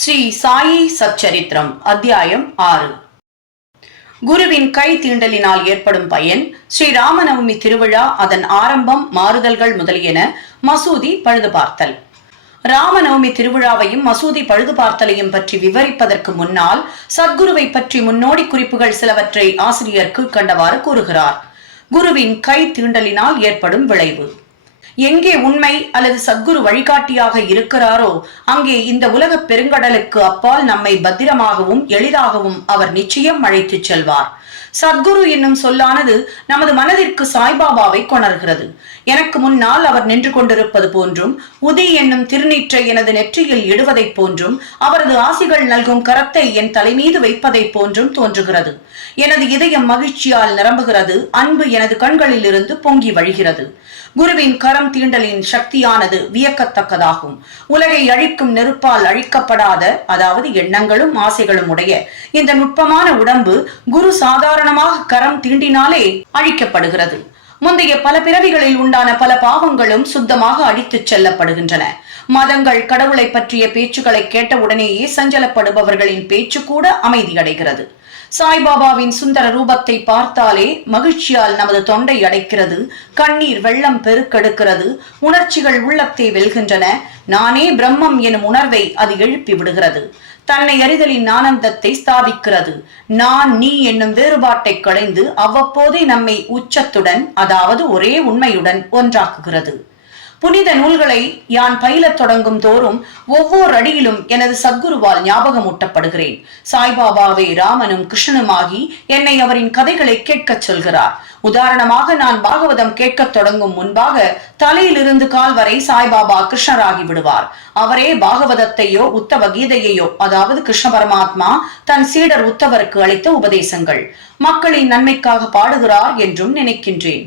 ஸ்ரீ சாயி சச்சரித்திரம் அத்தியாயம் ஆறு. குருவின் கை தீண்டலினால் ஏற்படும் பயன் ஸ்ரீ ராமநவமி திருவிழா அதன் ஆரம்பம் மாறுதல்கள் முதலியன மசூதி பழுது பார்த்தல். ராமநவமி திருவிழாவையும் மசூதி பழுது பார்த்தலையும் பற்றி விவரிப்பதற்கு முன்னால் சத்குருவை பற்றி முன்னோடி குறிப்புகள் சிலவற்றை ஆசிரியர் கீழ்கண்டவாறு கூறுகிறார். குருவின் கை தீண்டலினால் ஏற்படும் விளைவு. எங்கே உண்மை அல்லது சத்குரு வழிகாட்டியாக இருக்கிறாரோ அங்கே இந்த உலக பெருங்கடலுக்கு அப்பால் நம்மை பத்திரமாகவும் எளிதாகவும் அவர் நிச்சயம் அழைத்துச் செல்வார். சத்குரு என்னும் சொல்லானது நமது மனதிற்கு சாய்பாபாவை கொணர்கிறது. எனக்கு முன்னால் அவர் நின்று கொண்டிருப்பது போன்றும் உதி என்னும் திருநீற்றை எனது நெற்றியில் இடுவதைப் போன்றும் அவரது ஆசிகள் நல்கும் கரத்தை என் தலைமீது வைப்பதைப் போன்றும் தோன்றுகிறது. எனது இதயம் மகிழ்ச்சியால் நிரம்புகிறது அன்பு எனது கண்களில் இருந்து பொங்கி வழிகிறது. குருவின் கரம் தீண்டலின் சக்தியானது வியக்கத்தக்கதாகும். உலகை அழிக்கும் நெருப்பால் அழிக்கப்படாத அதாவது எண்ணங்களும் ஆசைகளும் உடைய இந்த நுட்பமான உடம்பு குரு சாதாரணமாக கரம் தீண்டினாலே அழிக்கப்படுகிறது. முந்தைய பல பிறவிகளில் உண்டான பல பாவங்களும் சுத்தமாக அழித்துச் செல்லப்படுகின்றன. மதங்கள் கடவுளை பற்றிய பேச்சுக்களை கேட்டவுடனேயே சஞ்சலப்படுபவர்களின் பேச்சு கூட அமைதியடைகிறது. சாய்பாபாவின் சுந்தர ரூபத்தை பார்த்தாலே மகிழ்ச்சியால் நமது தொண்டை அடைக்கிறது கண்ணீர் வெள்ளம் பெருக்கெடுக்கிறது உணர்ச்சிகள் உள்ளத்தை வெல்கின்றன. நானே பிரம்மம் எனும் உணர்வை அது எழுப்பி விடுகிறது. தன்னை அறிதலின் ஆனந்தத்தை ஸ்தாபிக்கிறது. நான் நீ என்னும் வேறுபாட்டை களைந்து அவ்வப்போதே நம்மை உச்சத்துடன் அதாவது ஒரே உண்மையுடன் ஒன்றாக்குகிறது. புனித நூல்களை யான் பயிலத் தொடங்கும் தோறும் ஒவ்வொரு அடியிலும் எனது சத்குருவால் ஞாபகமூட்டப்படுகிறேன். சாய்பாபாவே ராமனும் கிருஷ்ணனுமாகி என்னை அவரின் கதைகளை கேட்கச் சொல்கிறார். உதாரணமாக நான் பாகவதம் கேட்கத் தொடங்கும் முன்பாக தலையிலிருந்து கால் வரை சாய்பாபா கிருஷ்ணராகி விடுவார். அவரே பாகவதத்தையோ உத்தவ கீதையையோ அதாவது கிருஷ்ண பரமாத்மா தன் சீடர் உத்தவருக்கு அளித்த உபதேசங்கள். மக்களின் நன்மைக்காக பாடுகிறார் என்றும் நினைக்கின்றேன்.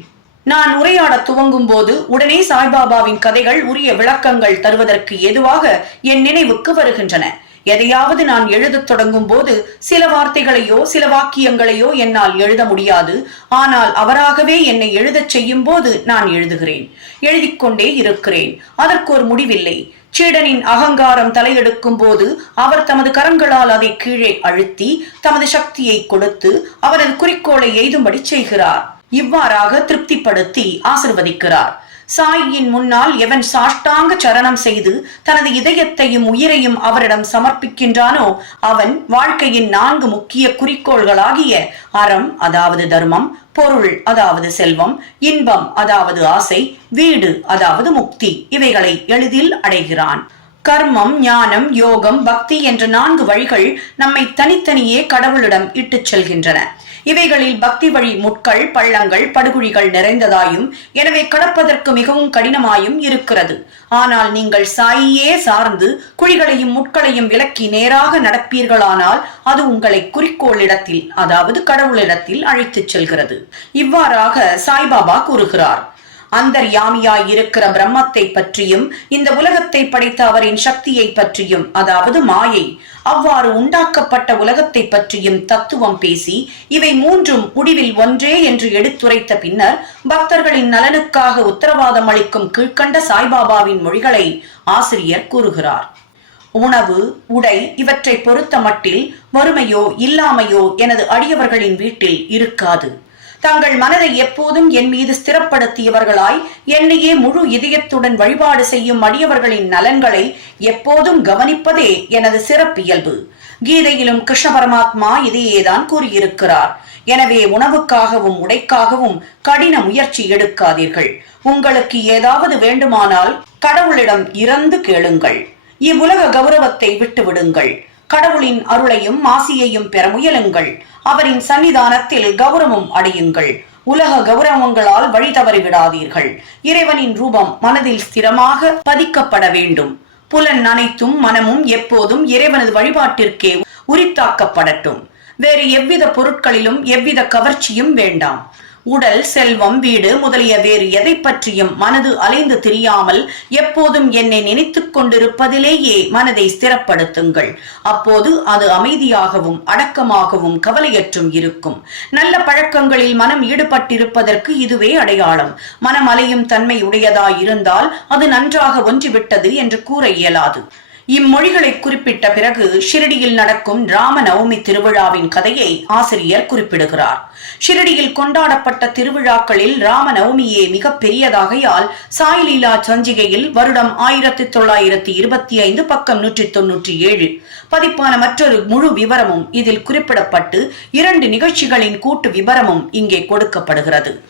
நான் உரையாட துவங்கும் போது உடனே சாய்பாபாவின் கதைகள் உரிய விளக்கங்கள் தருவதற்கு ஏதுவாக என் நினைவுக்கு வருகின்றன. எதையாவது நான் எழுதத் தொடங்கும் போது சில வார்த்தைகளையோ சில வாக்கியங்களையோ என்னால் எழுத முடியாது. ஆனால் அவராகவே என்னை எழுதச் செய்யும் போது நான் எழுதுகிறேன். எழுதிக் கொண்டே இருக்கிறேன். அதற்கு ஒரு முடிவில்லை. சீடனின் அகங்காரம் தலையெடுக்கும் போது அவர் தமது கரங்களால் அதை கீழே அழுத்தி தமது சக்தியை கொடுத்து அவரது குறிக்கோளை எய்தும்படி செய்கிறார். இவ்வாறாக திருப்திப்படுத்தி ஆசிர்வதிக்கிறார். சாயின் முன்னால் எவன் சாஷ்டாங்க சரணம் செய்து தனது இதயத்தையும் உயிரையும் அவரிடம் சமர்ப்பிக்கின்றானோ அவன் வாழ்க்கையின் நான்கு முக்கிய குறிக்கோள்களாகிய அறம் அதாவது தர்மம் பொருள் அதாவது செல்வம் இன்பம் அதாவது ஆசை வீடு அதாவது முக்தி இவைகளை எளிதில் அடைகிறான். கர்மம் ஞானம் யோகம் பக்தி என்ற நான்கு வழிகள் நம்மை தனித்தனியே கடவுளிடம் இட்டுச் செல்கின்றன. இவைகளில் பக்தி வழி முட்கள் பள்ளங்கள் படுகுழிகள் நிறைந்ததாயும் எனவே கடப்பதற்கு மிகவும் கடினமாயும் இருக்கிறது. ஆனால் நீங்கள் சாயியே சார்ந்து குழிகளையும் முட்களையும் விலக்கி நேராக நடப்பீர்களானால் அது உங்களை குறிக்கோள் இடத்தில் அதாவது கடவுளிடத்தில் அழைத்துச் செல்கிறது. இவ்வாறாக சாய்பாபா கூறுகிறார். அந்தர்யாமியாய் இருக்கிற பிரம்மத்தை பற்றியும் இந்த உலகத்தை படைத்த அவரின் சக்தியை பற்றியும் அதாவது மாயை அவ்வாறு உண்டாக்கப்பட்ட உலகத்தை பற்றியும் தத்துவம் பேசி இவை மூன்றும் முடிவில் ஒன்றே என்று எடுத்துரைத்த பின்னர் பக்தர்களின் நலனுக்காக உத்தரவாதம் அளிக்கும் கீழ்கண்ட சாய்பாபாவின் மொழிகளை ஆசிரியர் கூறுகிறார். உணவு உடை இவற்றை பொறுத்த மட்டில் வறுமையோ இல்லாமையோ எனது அடியவர்களின் வீட்டில் இருக்காது. தங்கள் மனதை எப்போதும் என் மீது ஸ்திரப்படுத்தியவர்களாய் என்னையே முழு இதயத்துடன் வழிபாடு செய்யும் அடியவர்களின் நலன்களை எப்போதும் கவனிப்பதே எனது சிறப்பியல்பு. கீதையிலும் கிருஷ்ண பரமாத்மா இதையேதான் கூறியிருக்கிறார். எனவே உணவுக்காகவும் உடைக்காகவும் கடின முயற்சி எடுக்காதீர்கள். உங்களுக்கு ஏதாவது வேண்டுமானால் கடவுளிடம் இறந்து கேளுங்கள். இவ்வுலக கௌரவத்தை விட்டுவிடுங்கள். கடவுளின் அருளையும் ஆசியையும் பெற முயலுங்கள். அவரின் சன்னிதானத்தில் கௌரவம் அடையுங்கள். உலக கௌரவங்களால் வழி தவறி விடாதீர்கள் இறைவனின் ரூபம் மனதில் ஸ்திரமாக பதிக்கப்பட வேண்டும். புலன் அனைத்தும் மனமும் எப்போதும் இறைவனது வழிபாட்டிற்கே உரித்தாக்கப்படட்டும். வேறு எவ்வித பொருட்களிலும் எவ்வித கவர்ச்சியும் வேண்டாம். உடல் செல்வம் வீடு முதலிய வேறு எதை பற்றியும் மனது அலைந்து திரியாமல் எப்போதும் என்னை நினைத்துக் கொண்டிருப்பதிலேயே மனதை ஸ்திரப்படுத்துங்கள். அப்போது அது அமைதியாகவும் அடக்கமாகவும் கவலையற்றும் இருக்கும். நல்ல பழக்கங்களில் மனம் ஈடுபட்டிருப்பதற்கு இதுவே அடையாளம். மனம் அலையும் தன்மை உடையதாய் இருந்தால் அது நன்றாக ஒன்றிவிட்டது என்று கூற இயலாது. இம்மொழிகளை குறிப்பிட்ட பிறகு ஷிரடியில் நடக்கும் ராம நவமி திருவிழாவின் கதையை ஆசிரியர் குறிப்பிடுகிறார். ஷிரடியில் கொண்டாடப்பட்ட திருவிழாக்களில் ராமநவமியே மிகப்பெரியதாகையால் மிக பெரியதாகையால் சாய்லீலா சஞ்சிகையில் வருடம் ஆயிரத்தி தொள்ளாயிரத்தி இருபத்தி ஐந்து பக்கம் நூற்றி தொன்னூற்றி ஏழு. பதிப்பான மற்றொரு முழு விவரமும் இதில் குறிப்பிடப்பட்டு இரண்டு நிகழ்ச்சிகளின் கூட்டு விவரமும் இங்கே கொடுக்கப்படுகிறது.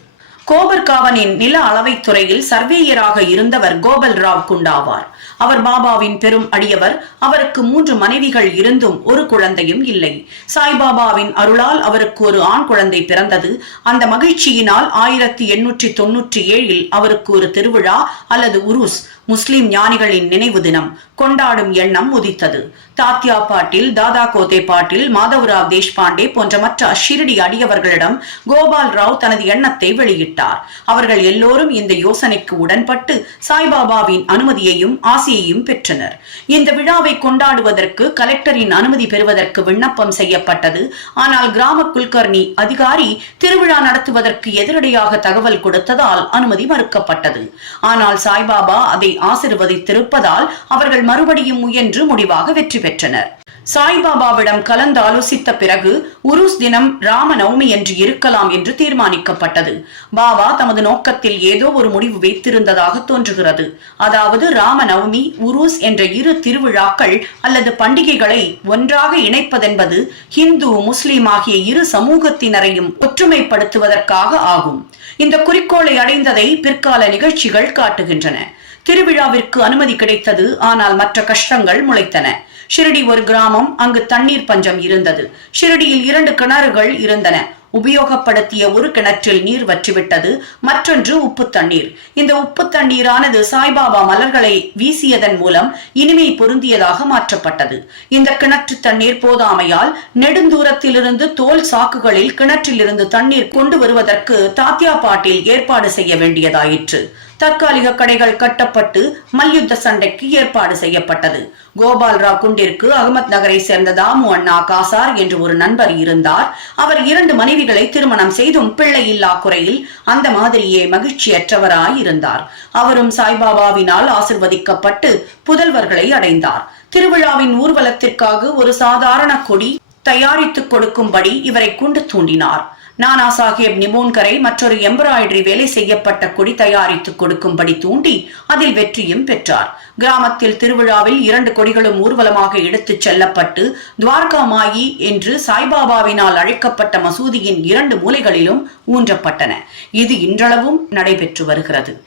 கோபர்காவனின் நில அளவை துறையில் சர்வேயராக இருந்தவர் கோபல் ராவ் குண்டாவார். அவர் பாபாவின் பெரும் அடியவர் அவருக்கு மூன்று மனைவிகள் இருந்தும் ஒரு குழந்தையும் இல்லை. சாய்பாபாவின் அருளால் அவருக்கு ஒரு ஆண் குழந்தை பிறந்தது. அந்த மகிழ்ச்சியினால் ஆயிரத்தி எண்ணூற்றி தொன்னூற்றி ஏழில் அவருக்கு ஒரு திருவிழா அல்லது உருஸ் முஸ்லிம் ஞானிகளின் நினைவு தினம் கொண்டாடும் எண்ணம் உதித்தது. தாத்யா பாட்டில் தாதா கோதே பாட்டில் மாதவராவ் தேஷ்பாண்டே போன்ற மற்ற ஷிரடி அடியவர்களிடம் கோபால் ராவ் தனது எண்ணத்தை வெளியிட்டார். அவர்கள் எல்லோரும் இந்த யோசனைக்கு உடன்பட்டு சாய்பாபாவின் அனுமதியையும் ஆசையையும் பெற்றனர். இந்த விழாவை கொண்டாடுவதற்கு கலெக்டரின் அனுமதி பெறுவதற்கு விண்ணப்பம் செய்யப்பட்டது. ஆனால் கிராம குல்கர்னி அதிகாரி திருவிழா நடத்துவதற்கு எதிரடையாக தகவல் கொடுத்ததால் அனுமதி மறுக்கப்பட்டது. ஆனால் சாய்பாபா அதை ஆசிர்வதித்திருப்பதால் அவர்கள் மறுபடியும் முயன்று முடிவாக வெற்றி பெற்றனர். சாய்பாபாவிடம் கலந்து ஆலோசித்த பிறகு உருஸ் தினம் ராம நவமி என்று இருக்கலாம் என்று தீர்மானிக்கப்பட்டது. பாபா தமது நோக்கத்தில் ஏதோ ஒரு முடிவு வைத்திருந்ததாக தோன்றுகிறது. அதாவது ராம நவமி உருஸ் என்ற இரு திருவிழாக்கள் அல்லது பண்டிகைகளை ஒன்றாக இணைப்பதென்பது ஹிந்து முஸ்லிம் ஆகிய இரு சமூகத்தினரையும் ஒற்றுமைப்படுத்துவதற்காக ஆகும். இந்த குறிக்கோளை அடைந்ததை பிற்கால நிகழ்ச்சிகள் காட்டுகின்றன. திருவிழாவிற்கு அனுமதி கிடைத்தது. ஆனால் மற்ற கஷ்டங்கள் முளைத்தன. ஷிரடி ஒரு கிராமம் அங்கு தண்ணீர் பஞ்சம் இருந்தது. ஷிரடியில் இரண்டு கிணறுகள் இருந்தன. உபயோகப்படுத்திய ஒரு கிணற்றில் நீர் வற்றிவிட்டது. மற்றொன்று உப்பு தண்ணீர். இந்த உப்பு தண்ணீரானது சாய்பாபா மலர்களை வீசியதன் மூலம் இனிமை பொருந்தியதாக மாற்றப்பட்டது. இந்த கிணற்று தண்ணீர் போதாமையால் நெடுந்தூரத்திலிருந்து தோல் சாக்குகளில் கிணற்றிலிருந்து தண்ணீர் கொண்டு வருவதற்கு தாத்தியா பாட்டில் ஏற்பாடு செய்ய வேண்டியதாயிற்று. தற்காலிக கடைகள் கட்டப்பட்டு மல்யுத்த சண்டைக்கு ஏற்பாடு செய்யப்பட்டது. கோபால் குண்டிற்கு அகமத் நகரை சேர்ந்த தாமு அண்ணா காசார் என்று ஒரு நண்பர் இருந்தார். அவர் இரண்டு மனைவிகளை திருமணம் செய்தும் பிள்ளை இல்லா குறையில் அந்த மாதிரியே மகிழ்ச்சியற்றவராய் இருந்தார் அவரும் சாய்பாபாவினால் ஆசிர்வதிக்கப்பட்டு புதல்வர்களை அடைந்தார். திருவிழாவின் ஊர்வலத்திற்காக ஒரு சாதாரண கொடி தயாரித்துக் கொடுக்கும்படி இவரை கொண்டு தூண்டினார். நானா சாஹேப் நிமோன்கரை மற்றொரு எம்பிராய்டரி வேலை செய்யப்பட்ட கொடி தயாரித்து கொடுக்கும்படி தூண்டி அதில் வெற்றியும் பெற்றார். கிராமத்தில் திருவிழாவில் இரண்டு கொடிகளும் ஊர்வலமாக எடுத்துச் செல்லப்பட்டு துவார்கா மாயி என்று சாய்பாபாவினால் அழைக்கப்பட்ட மசூதியின் இரண்டு மூலைகளிலும் ஊன்றப்பட்டன. இது இன்றளவும் நடைபெற்று வருகிறது.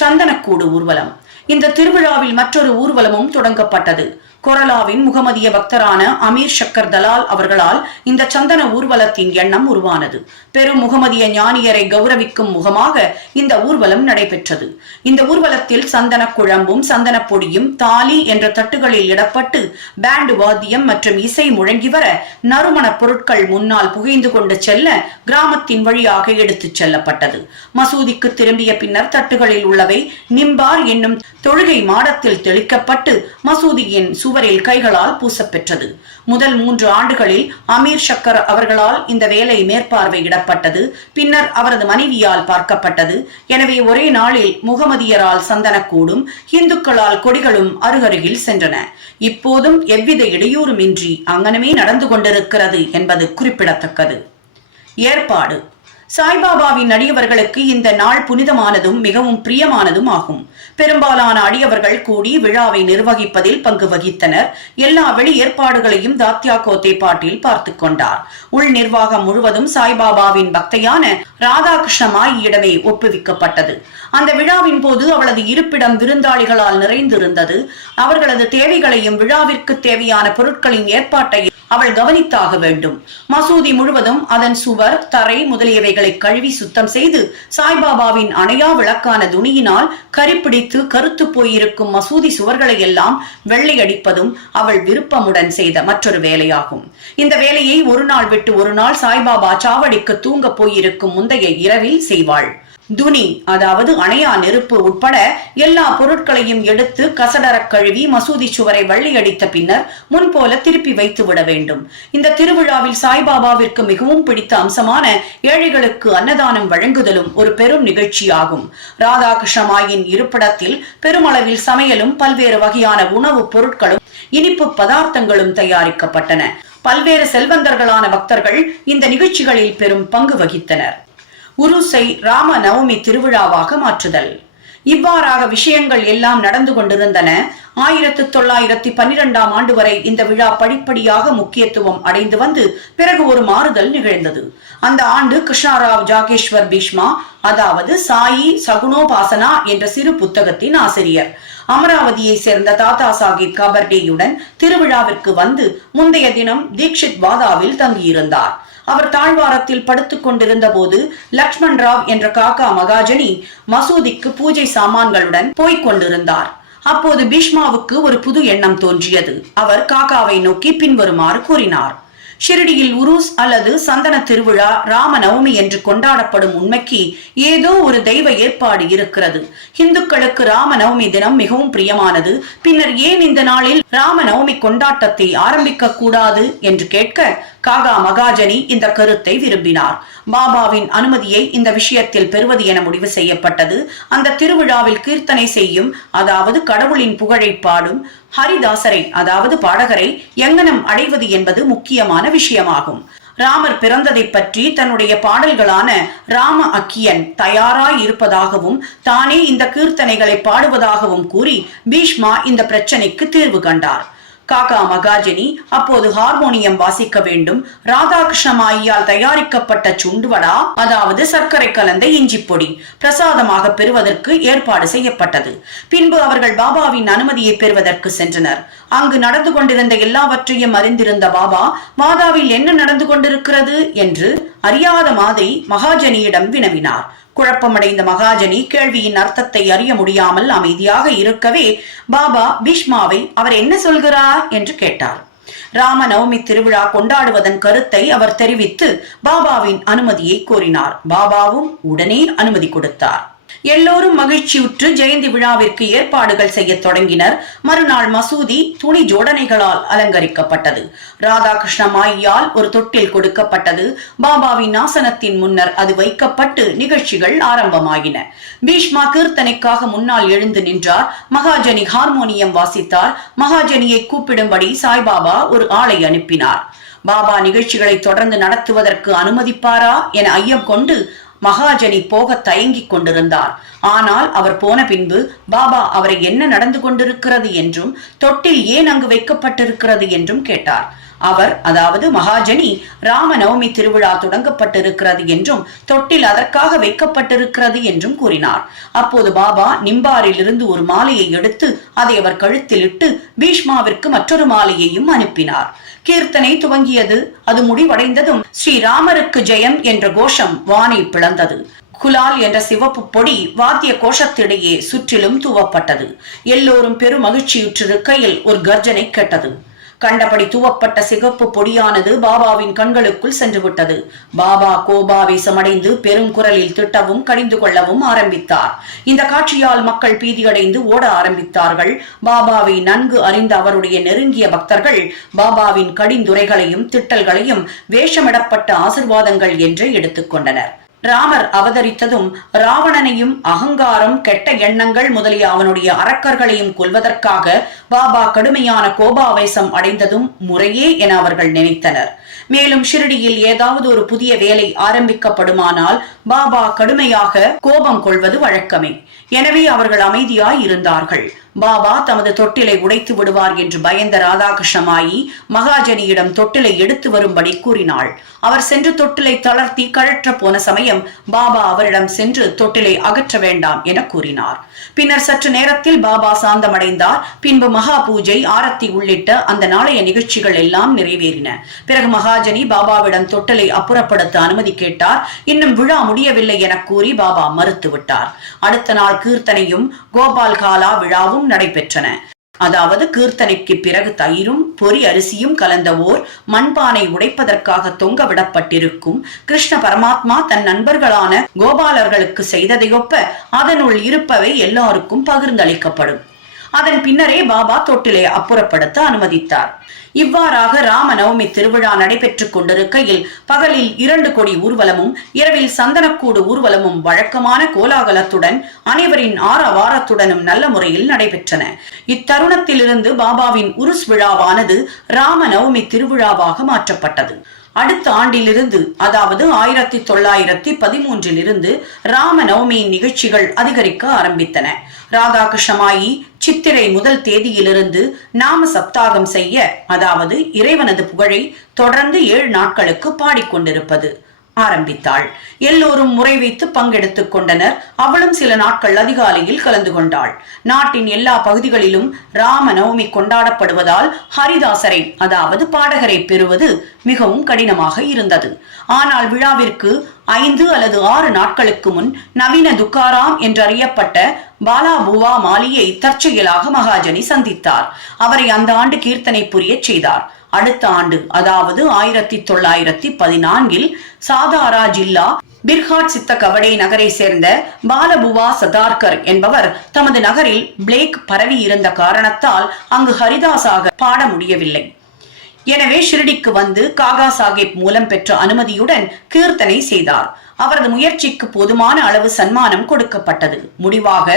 சந்தனக்கூடு ஊர்வலம். இந்த திருவிழாவில் மற்றொரு ஊர்வலமும் தொடங்கப்பட்டது. கொரலாவின் முகமதிய பக்தரான அமீர் ஷக்கர் தலால் அவர்களால் இந்த சந்தன ஊர்வலத்தின் எண்ணம் உருவானது. பெரும் முகமதிய ஞானியரை கௌரவிக்கும் முகமாக இந்த ஊர்வலம் நடைபெற்றது. இந்த ஊர்வலத்தில் சந்தன குழம்பும் சந்தன பொடியும் தாலி என்ற தட்டுகளில் இடப்பட்டு பேண்டு வாத்தியம் மற்றும் இசை முழங்கி வர நறுமண பொருட்கள் முன்னால் புகைந்து கொண்டு செல்ல கிராமத்தின் வழியாக எடுத்துச் செல்லப்பட்டது. மசூதிக்கு திரும்பிய பின்னர் தட்டுகளில் உள்ளவை நிம்பார் என்னும் தொழுகை மாடத்தில் தெளிக்கப்பட்டு மசூதியின் சுவரில் கைகளால் பூசப்பெற்றது. முதல் மூன்று ஆண்டுகளில் அமீர் ஷக்கர் அவர்களால் இந்த வேலை மேற்பார்வையிடப்பட்டது. பின்னர் அவரது மனைவியால் பார்க்கப்பட்டது. எனவே ஒரே நாளில் முகமதியரால் சந்தனக்கூடும் இந்துக்களால் கொடிகளும் அருகருகில் சென்றன. இப்போதும் எவ்வித இடையூறுமின்றி அங்கனமே நடந்து கொண்டிருக்கிறது என்பது குறிப்பிடத்தக்கது. ஏற்பாடு. சாய்பாபாவின் அடியவர்களுக்கு இந்த நாள் புனிதமானதும் மிகவும் பிரியமானதும் ஆகும். பெரும்பாலான அடியவர்கள் கூடி விழாவை நிர்வகிப்பதில் பங்கு வகித்தனர். எல்லா வெளி ஏற்பாடுகளையும் தாத்யா கோத்தே பாட்டில் பார்த்து கொண்டார். உள் நிர்வாகம் முழுவதும் சாய்பாபாவின் பக்தையான ராதாகிருஷ்ண ஒப்புவிக்கப்பட்டது. அந்த விழாவின் போது அவளது இருப்பிடம் விருந்தாளிகளால் நிறைந்திருந்தது. அவர்களது தேவைகளையும் விழாவிற்கு தேவையான பொருட்களின் ஏற்பாட்டையும் அவள் கவனித்தாக வேண்டும். மசூதி முழுவதும் அதன் சுவர் தரை முதலியவைகள் கழுவி சுத்தம் செய்து சாய்பாபாவின் அணையா விளக்கான துணியினால் கரிப்பிடித்து கருத்து போயிருக்கும் மசூதி சுவர்களை எல்லாம் வெள்ளை அடிப்பதும் அவள் விருப்பமுடன் செய்த மற்றொரு வேலையாகும். இந்த வேலையை ஒரு நாள் விட்டு ஒரு நாள் சாய்பாபா சாவடிக்கு தூங்க போயிருக்கும் முந்தைய இரவில் செய்வாள். துணி அதாவது அணையா நெருப்பு உட்பட எல்லா பொருட்களையும் எடுத்து கசடரக் கழுவி மசூதி சுவரை வள்ளியடித்த பின்னர் முன்போல திருப்பி வைத்து விட வேண்டும். இந்த திருவிழாவில் சாய்பாபாவிற்கு மிகவும் பிடித்த அம்சமான ஏழைகளுக்கு அன்னதானம் வழங்குதலும் ஒரு பெரும் நிகழ்ச்சியாகும். ராதாகிருஷ்ணமாயின் இருப்பிடத்தில் பெருமளவில் சமையலும் பல்வேறு வகையான உணவுப் பொருட்களும் இனிப்பு பதார்த்தங்களும் தயாரிக்கப்பட்டன. பல்வேறு செல்வந்தர்களான பக்தர்கள் இந்த நிகழ்ச்சிகளில் பெரும் பங்கு வகித்தனர். உருசை ராம நவமி திருவிழாவாக மாற்றுதல். இவ்வாறாக விஷயங்கள் எல்லாம் நடந்து கொண்டிருந்தன. ஆயிரத்து தொள்ளாயிரத்தி பன்னிரெண்டாம் ஆண்டு வரை இந்த விழா படிப்படியாக முக்கியத்துவம் அடைந்து வந்து பிறகு ஒரு மாறுதல் நிகழ்ந்தது. அந்த ஆண்டு கிருஷ்ணாராவ் ஜாகேஸ்வர் பீஷ்மா அதாவது சாயி சகுனோபாசனா என்ற சிறு புத்தகத்தின் ஆசிரியர் அமராவதியை சேர்ந்த தாத்தா சாஹிப் கபர்டேயுடன் திருவிழாவிற்கு வந்து முந்தைய தினம் தீக்ஷித் பாதாவில் தங்கியிருந்தார். அவர் தாழ்வாரத்தில் படுத்துக் கொண்டிருந்த போது லக்ஷ்மண் ராவ் என்ற காக்கா மகாஜனி மசூதிக்கு பூஜை சாமான்களுடன் போய்க் கொண்டிருந்தார். அப்போது பீஷ்மாவுக்கு ஒரு புது எண்ணம் தோன்றியது. அவர் காக்காவை நோக்கி பின்வருமாறு கூறினார். ஷிரடியில் உருஸ் அல்லது சந்தன திருவிழா ராம நவமி என்று கொண்டாடப்படும் உண்மைக்கு ஏதோ ஒரு தெய்வ ஏற்பாடு இருக்கிறது. இந்துக்களுக்கு ராம நவமி தினம் மிகவும் பிரியமானது. பின்னர் ஏன் இந்த நாளில் ராம நவமி கொண்டாட்டத்தை ஆரம்பிக்க கூடாது என்று கேட்க காகா மகாஜனி இந்த கருத்தை விரும்பினார். பாபாவின் அனுமதியை இந்த விஷயத்தில் பெறுவது என முடிவு செய்யப்பட்டது. அந்த திருவிழாவில் கீர்த்தனை செய்யும் அதாவது கடவுளின் புகழை பாடும் ஹரிதாசரை அதாவது பாடகரை எங்கனம் அடைவது என்பது முக்கியமான விஷயமாகும். ராமர் பிறந்ததை பற்றி தன்னுடைய பாடல்களான ராம அக்கியன் தயாராய் இருப்பதாகவும் தானே இந்த கீர்த்தனைகளை பாடுவதாகவும் கூறி பீஷ்மா இந்த பிரச்சனைக்கு தீர்வு கண்டார். காகா மகாஜனி அப்போது ஹார்மோனியம் வாசிக்க வேண்டும். ராதாகிருஷ்ணமாயியால் தயாரிக்கப்பட்ட சுண்டுவடா அதாவது சர்க்கரை கலந்த இஞ்சி பொடி பிரசாதமாக பெறுவதற்கு ஏற்பாடு செய்யப்பட்டது. பின்பு அவர்கள் பாபாவின் அனுமதியை பெறுவதற்கு சென்றனர். அங்கு நடந்து கொண்டிருந்த எல்லாவற்றையும் அறிந்திருந்த பாபா மாதாவில் என்ன நடந்து கொண்டிருக்கிறது? என்று அறியாத மாதை மகாஜனியிடம் வினவினார். குழப்பமடைந்த மகாஜனி கேள்வியின் அர்த்தத்தை அறிய முடியாமல் அமைதியாக இருக்கவே பாபா பீஷ்மாவை அவர் என்ன சொல்கிறார் என்று கேட்டார். ராம நவமி திருவிழா கொண்டாடுவதன் கருத்தை அவர் தெரிவித்து பாபாவின் அனுமதியை கோரினார். பாபாவும் உடனே அனுமதி கொடுத்தார். எல்லோரும் மகிழ்ச்சியுற்று ஜெயந்தி விழாவிற்கு ஏற்பாடுகள் செய்ய தொடங்கினர். மறுநாள் மசூதி துணி ஜோடனைகளால் அலங்கரிக்கப்பட்டது. ராதாகிருஷ்ண மாயால் ஒரு தொட்டில் கொடுக்கப்பட்டது. பாபாவின் ஆசனத்தின் முன்னர் அது வைக்கப்பட்டு நிகழ்ச்சிகள் ஆரம்பமாகின பீஷ்மா கீர்த்தனைக்காக முன்னால் எழுந்து நின்றார். மகாஜனி ஹார்மோனியம் வாசித்தார். மகாஜனியை கூப்பிடும்படி சாய்பாபா ஒரு ஆளை அனுப்பினார். பாபா நிகழ்ச்சிகளை தொடர்ந்து நடத்துவதற்கு அனுமதிப்பாரா என ஐயம் கொண்டு மகாஜனி போக தயங்கிக் கொண்டிருந்தார். ஆனால் அவர் போன பின்பு பாபா அவரை என்ன நடந்து கொண்டிருக்கிறது என்றும் தொட்டில் ஏன் அங்கு வைக்கப்பட்டிருக்கிறது என்றும் கேட்டார். அவர் அதாவது மகாஜனி ராம நவமி திருவிழா தொடங்கப்பட்டிருக்கிறது என்றும் தொட்டில் அதற்காக வைக்கப்பட்டிருக்கிறது என்றும் கூறினார். அப்போது பாபா நிம்பாரில் இருந்து ஒரு மாலையை எடுத்து அதை அவர் கழுத்தில் இட்டு பீஷ்மாவிற்கு மற்றொரு மாலையையும் அனுப்பினார். கீர்த்தனை துவங்கியது. அது முடிவடைந்ததும் ஸ்ரீராமருக்கு ஜெயம் என்ற கோஷம் வானை பிளந்தது. குலால் என்ற சிவப்பு பொடி வாத்திய கோஷத்திடையே சுற்றிலும் தூவப்பட்டது. எல்லோரும் பெரும் மகிழ்ச்சியுற்றிருக்கையில் ஒரு கர்ஜனை கேட்டது. கண்டபடி தூவப்பட்ட சிகப்பு பொடியானது பாபாவின் கண்களுக்குள் சென்றுவிட்டது. பாபா கோபாவேசமடைந்து பெரும் குரலில் திட்டவும் கடிந்து கொள்ளவும் ஆரம்பித்தார். இந்த காட்சியால் மக்கள் பீதியடைந்து ஓட ஆரம்பித்தார்கள். பாபாவை நன்கு அறிந்த அவருடைய நெருங்கிய பக்தர்கள் பாபாவின் கடிந்துரைகளையும் திட்டல்களையும் வேஷமிடப்பட்ட ஆசிர்வாதங்கள் என்றே எடுத்துக்கொண்டனர். ராமர் அவதரித்ததும் ராவணனையும் அகங்காரம் கெட்ட எண்ணங்கள் முதலிய அவனுடைய அரக்கர்களையும் கொல்வதற்காக பாபா கடுமையான கோபாவேசம் அடைந்ததும் முறையே என அவர்கள் நினைத்தனர். மேலும் ஷிரடியில் ஏதாவது ஒரு புதிய வேலை ஆரம்பிக்கப்படுமானால் பாபா கடுமையாக கோபம் கொள்வது வழக்கமே. எனவே அவர்கள் அமைதியாய் இருந்தார்கள் பாபா தமது தொட்டிலை உடைத்து விடுவார் என்று பயந்த ராதாகிருஷ்ணமாயி மகாஜனியிடம் தொட்டிலை எடுத்து வரும்படி கூறினாள். அவர் சென்று தொட்டிலை தளர்த்தி கழற்ற போன சமயம் பாபா அவரிடம் சென்று தொட்டிலை அகற்ற வேண்டாம் என கூறினார். பின்னர் சற்று நேரத்தில் பாபா சாந்தமடைந்தார். பின்பு மகா பூஜை ஆரத்தி உள்ளிட்ட அந்த நாளைய நிகழ்ச்சிகள் எல்லாம் நிறைவேறின. பிறகு மகாஜனி பாபாவிடம் தொட்டலை அப்புறப்படுத்த அனுமதி கேட்டார். இன்னும் விழா முடியவில்லை என கூறி பாபா மறுத்துவிட்டார். அடுத்த நாள் கீர்த்தனையும் கோபால் காலா விழாவும் நடைபெற்றன. அதாவது கீர்த்தனைக்கு பிறகு தயிரும் பொறி அரிசியும் கலந்த ஓர் மண்பானை உடைப்பதற்காக தொங்க விடப்பட்டிருக்கும் கிருஷ்ண பரமாத்மா தன் நண்பர்களான கோபாலர்களுக்கு செய்ததையொப்ப அதனுள் இருப்பவை எல்லாருக்கும் பகிர்ந்தளிக்கப்படும். அதன் பின்னரே பாபா தொட்டிலை அப்புறப்படுத்த அனுமதித்தார். இவ்வாறாக ராமநவமி திருவிழா நடைபெற்றுக் கொண்டிருக்கையில் பகலில் இரண்டு கொடி ஊர்வலமும் இரவில் சந்தனக்கூடு ஊர்வலமும் வழக்கமான கோலாகலத்துடன் அனைவரின் ஆரவாரத்துடனும் நல்ல முறையில் நடைபெற்றன. இத்தருணத்திலிருந்து பாபாவின் உருஸ் விழாவானது ராமநவமி திருவிழாவாக மாற்றப்பட்டது. அடுத்த ஆண்டிலிருந்து அதாவது ஆயிரத்தி தொள்ளாயிரத்தி பதிமூன்றிலிருந்து ராம நவமியின் நிகழ்ச்சிகள் அதிகரிக்க ஆரம்பித்தன. ராதாகிருஷ்ணமாயி சித்திரை முதல் தேதியிலிருந்து நாம சப்தாகம் செய்ய அதாவது இறைவனது புகழை தொடர்ந்து ஏழு நாட்களுக்கு பாடிக்கொண்டிருப்பது. ஆரம்பித்தாள். எல்லோரும் முறை வைத்து பங்கெடுத்துக் கொண்டனர். அவளும் சில நாட்கள் அதிகாலையில் கலந்து கொண்டாள். நாட்டின் எல்லா பகுதிகளிலும் ராம நவமி கொண்டாடப்படுவதால் ஹரிதாசரை அதாவது பாடகரை பெறுவது மிகவும் கடினமாக இருந்தது. ஆனால் விழாவிற்கு ஐந்து அல்லது ஆறு நாட்களுக்கு முன் நவீன துக்காராம் என்றறியப்பட்ட பாலாபுவா மாலியை தற்செயலாக மகாஜனி சந்தித்தார். அவரை அந்த ஆண்டு கீர்த்தனை புரியச் செய்தார். அடுத்த ஆண்டு அதாவது ஆயிரத்தி தொள்ளாயிரத்தி பதினான்கில் சாதாரா ஜில்லா பிர்ஹாட் சித்த கவடை நகரை சேர்ந்த பாலபுவா சதார்கர் என்பவர் தமது நகரில் பிளேக் பரவி இருந்த காரணத்தால் அங்கு ஹரிதாஸாக பாட முடியவில்லை. எனவே ஷிரடிக்கு வந்து காகா சாஹிப் மூலம் பெற்ற அனுமதியுடன் கீர்த்தனை செய்தார். அவரது முயற்சிக்கு போதுமான அளவு சன்மானம் கொடுக்கப்பட்டது. முடிவாக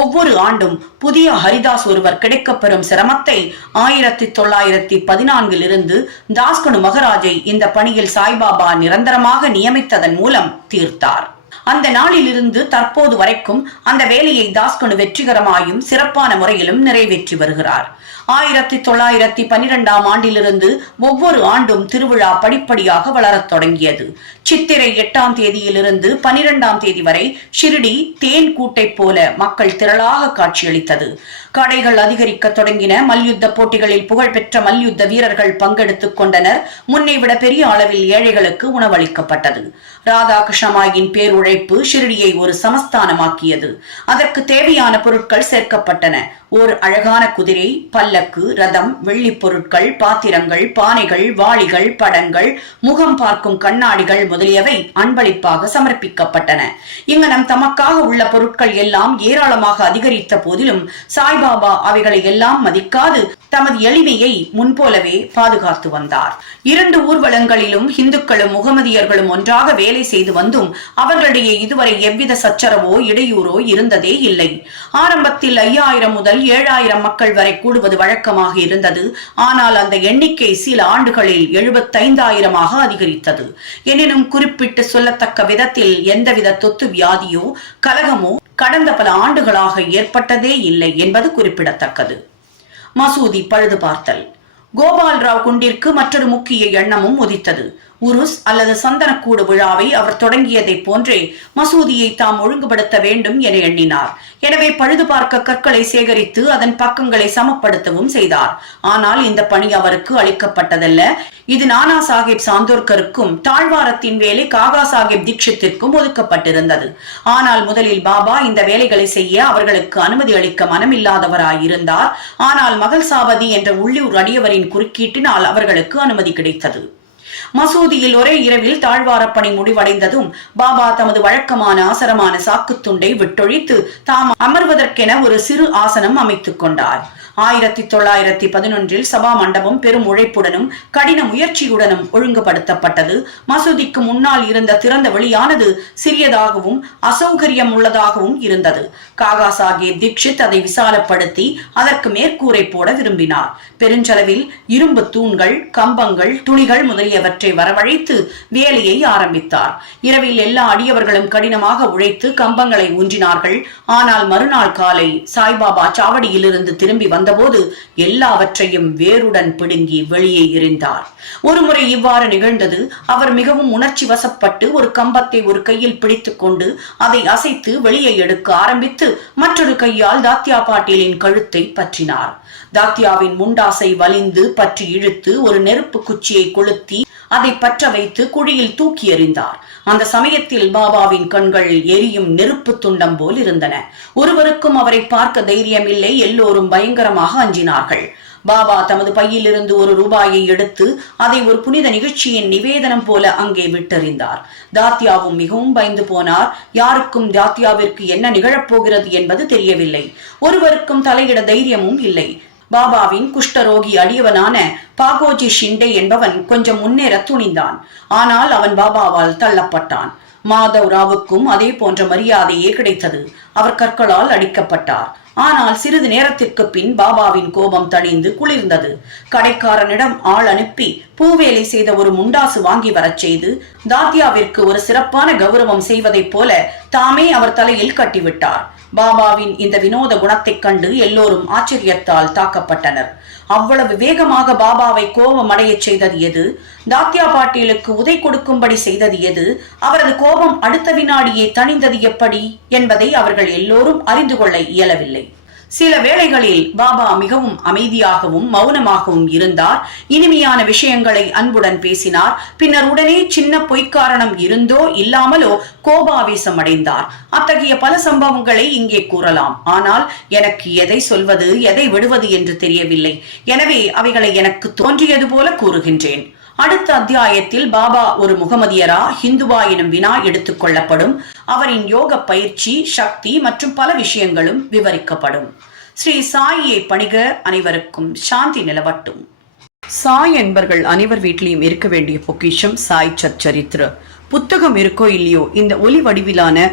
ஒவ்வொரு ஆண்டும் புதிய ஹரிதாஸ் ஒருவர் கிடைக்கப்பெறும் சிரமத்தை ஆயிரத்தி தொள்ளாயிரத்தி பதினான்கில் இருந்து தாஸ்கனு மகராஜை இந்த பணியில் சாய்பாபா நிரந்தரமாக நியமித்ததன் மூலம் தீர்த்தார். அந்த நாளிலிருந்து தற்போது வரைக்கும் அந்த வேலையை தாஸ்கனு வெற்றிகரமாயும் சிறப்பான முறையிலும் நிறைவேற்றி வருகிறார். ஆயிரத்தி தொள்ளாயிரத்தி பனிரெண்டாம் ஆண்டிலிருந்து ஒவ்வொரு ஆண்டும் திருவிழா படிப்படியாக வளரத் தொடங்கியது. சித்திரை எட்டாம் தேதியிலிருந்து பனிரெண்டாம் தேதி வரை ஷிரிடி தேன் கூட்டை போல மக்கள் திரளாக காட்சியளித்தது. கடைகள் அதிகரிக்க தொடங்கின. மல்யுத்த போட்டிகளில் புகழ்பெற்ற மல்யுத்த வீரர்கள் பங்கெடுத்துக் கொண்டனர். முன்னை விட பெரிய அளவில் ஏழைகளுக்கு உணவளிக்கப்பட்டது. ராதாகிருஷ்ணமாயின் பேருழைப்பு ஷிரடியை ஒரு சமஸ்தானமாக்கியது. அதற்கு தேவையான பொருட்கள் சேர்க்கப்பட்டன. ஓர் அழகான குதிரை பல்லக்கு ரதம் வெள்ளிப் பொருட்கள் பாத்திரங்கள் பானைகள் வாளிகள் படங்கள் முகம் பார்க்கும் கண்ணாடிகள் முதலியவை அன்பளிப்பாக சமர்ப்பிக்கப்பட்டன. இங்கனம் தமக்காக உள்ள பொருட்கள் எல்லாம் ஏராளமாக அதிகரித்த போதிலும் சாய்பாபா அவைகளை எல்லாம் மதிக்காது தமது எளிமையை முன்போலவே பாதுகாத்து வந்தார். இரண்டு ஊர்வலங்களிலும் இந்துக்களும் முகமதியர்களும் ஒன்றாக வேலை செய்து வந்தும் அவர்களிடையே இதுவரை எவ்வித சச்சரவோ இடையூறோ இருந்ததே இல்லை. ஆரம்பத்தில் ஐயாயிரம் முதல் ஏழாயிரம் மக்கள் வரை கூடுவது வழக்கமாக இருந்தது. ஆனால் அந்த எண்ணிக்கை சில ஆண்டுகளில் எழுபத்தைந்தாயிரமாக அதிகரித்தது. எனினும் குறிப்பிட்டு சொல்லத்தக்க விதத்தில் எந்தவித தொத்து வியாதியோ கலகமோ கடந்த பல ஆண்டுகளாக ஏற்பட்டதே இல்லை என்பது குறிப்பிடத்தக்கது. மசூதி பழுது பார்த்தல் கோபால் ராவ் குண்டிற்கு மற்றொரு முக்கிய எண்ணமும் உதித்தது. உருஸ் அல்லது சந்தனக்கூடு விழாவை அவர் தொடங்கியதைப் போன்றே மசூதியை தாம் ஒழுங்குபடுத்த வேண்டும் என எண்ணினார். எனவே பழுது பார்க்க கற்களை சேகரித்து அதன் பக்கங்களை சமப்படுத்தவும் செய்தார். ஆனால் இந்த பணி அவருக்கு அளிக்கப்பட்டதல்ல. இது நானா சாஹிப் சாந்தோர்கருக்கும் தாழ்வாரத்தின் வேலை காகா சாஹிப் தீட்சித்திற்கும் ஒதுக்கப்பட்டிருந்தது. ஆனால் முதலில் பாபா இந்த வேலைகளை செய்ய அவர்களுக்கு அனுமதி அளிக்க மனமில்லாதவராயிருந்தார். ஆனால் மகள் சாவதி என்ற உள்ளூர் அடியவரின் குறுக்கீட்டினால் அவர்களுக்கு அனுமதி கிடைத்தது. மசூதியில் ஒரே இரவில் தாழ்வாரப் பணி முடிவடைந்ததும் பாபா தமது வழக்கமான ஆசரமான சாக்குத்துண்டை விட்டொழித்து தாம் அமர்வதற்கென ஒரு சிறு ஆசனம் அமைத்துக் கொண்டார். ஆயிரத்தி தொள்ளாயிரத்தி பதினொன்றில் சபா மண்டபம் பெரும் உழைப்புடனும் கடின முயற்சியுடனும் ஒழுங்குபடுத்தப்பட்டது. மசூதிக்கு முன்னால் இருந்த திறந்த வெளியானது சிறியதாகவும் அசௌகரியம் உள்ளதாகவும் இருந்தது. காகா சாஹேப் தீட்சித் அதை விசாலப்படுத்தி அதற்கு மேற்கூரை போட விரும்பினார். பெருஞ்செலவில் இரும்பு தூண்கள் கம்பங்கள் துணிகள் முதலியவற்றை வரவழைத்து வேலையை ஆரம்பித்தார். இரவில் எல்லா அடியவர்களும் கடினமாக உழைத்து கம்பங்களை ஊன்றினார்கள். ஆனால் மறுநாள் காலை சாய்பாபா சாவடியிலிருந்து திரும்பி வந்தபோது எல்லாவற்றையும் வேருடன் பிடுங்கி வெளியே எறிந்தார். ஒருமுறை இவ்வாறு நிகழ்ந்தது அவர் மிகவும் உணர்ச்சி வசப்பட்டு ஒரு கம்பத்தை ஒரு கையில் பிடித்துக்கொண்டு அதை அசைத்து வெளியே எடுக்க ஆரம்பித்து மற்றொரு கையால் தாத்யா பாட்டீலின் கழுத்தை பற்றினார். தாத்யாவின் முண்டாசை வலிந்து பற்றி இழுத்து ஒரு நெருப்பு குச்சியை கொளுத்தி அதை பற்ற வைத்து குழியில் தூக்கி எறிந்தார். அந்த சமயத்தில் பாபாவின் கண்கள் எரியும் நெருப்பு துண்டம் போல் இருந்தன. ஒருவருக்கும் அவரை பார்க்க தைரியமில்லை எல்லோரும் பயங்கரமாக அஞ்சினார்கள். பாபா தமது பையிலிருந்து ஒரு ரூபாயை எடுத்து அதை ஒரு புனித நிகழ்ச்சியின் நிவேதனம் போல அங்கே விட்டெறிந்தார். தாத்யாவும் மிகவும் பயந்து போனார். யாருக்கும் தாத்யாவிற்கு என்ன நிகழப்போகிறது என்பது தெரியவில்லை. ஒருவருக்கும் தலையிட தைரியமும் இல்லை. பாபாவின் குஷ்டரோகி அடியவனான பாகோஜி ஷிண்டே என்பவன் கொஞ்சம் முன்னேற துணிந்தான். ஆனால் அவன் பாபாவால் தள்ளப்பட்டான். மாதவ் ராவுக்கும் அதே போன்ற மரியாதையே கிடைத்தது. அவர் கற்களால் அடிக்கப்பட்டார். ஆனால் சிறிது நேரத்திற்கு பின் பாபாவின் கோபம் தணிந்து குளிர்ந்தது. கடைக்காரனிடம் ஆள் அனுப்பி பூவேலை செய்த ஒரு முண்டாசு வாங்கி வரச் செய்து தாத்யாவிற்கு ஒரு சிறப்பான கௌரவம் செய்வதைப் போல தாமே அவர் தலையில் கட்டிவிட்டார். பாபாவின் இந்த வினோத குணத்தைக் கண்டு எல்லோரும் ஆச்சரியத்தால் தாக்கப்பட்டனர். அவ்வளவு வேகமாக பாபாவை கோபம் அடையச் செய்தது எது? தாத்யா பாட்டீலுக்கு உதை கொடுக்கும்படி செய்தது எது? அவரது கோபம் அடுத்த வினாடியே தணிந்தது எப்படி என்பதை அவர்கள் எல்லோரும் அறிந்து கொள்ள இயலவில்லை. சில வேளைகளில் பாபா மிகவும் அமைதியாகவும் மௌனமாகவும் இருந்தார். இனிமையான விஷயங்களை அன்புடன் பேசினார். பின்னர் உடனே சின்ன பொய்க்காரணம் இருந்தோ இல்லாமலோ கோபாவேசம் அடைந்தார் அத்தகைய பல சம்பவங்களை இங்கே கூறலாம். ஆனால் எனக்கு எதை சொல்வது எதை விடுவது என்று தெரியவில்லை. எனவே அவைகளை எனக்கு தோன்றியது போல கூறுகின்றேன். அடுத்த அத்தியாயத்தில் பாபா ஒரு முகமதியரா ஹிந்துவா எனும் வினா எடுத்துக் கொள்ளப்படும். அவரின் யோக பயிற்சி சக்தி மற்றும் பல விஷயங்களும் விவரிக்கப்படும். ஸ்ரீ சாயியை பணிக அனைவருக்கும் சாந்தி நிலவட்டும். சாய் என்பர்கள் அனைவர் வீட்டிலையும் இருக்க வேண்டிய பொக்கிஷம் சாய் சச்சரித்ர புத்தகம் இருக்கோ இல்லையோ இந்த ஒலி வடிவிலான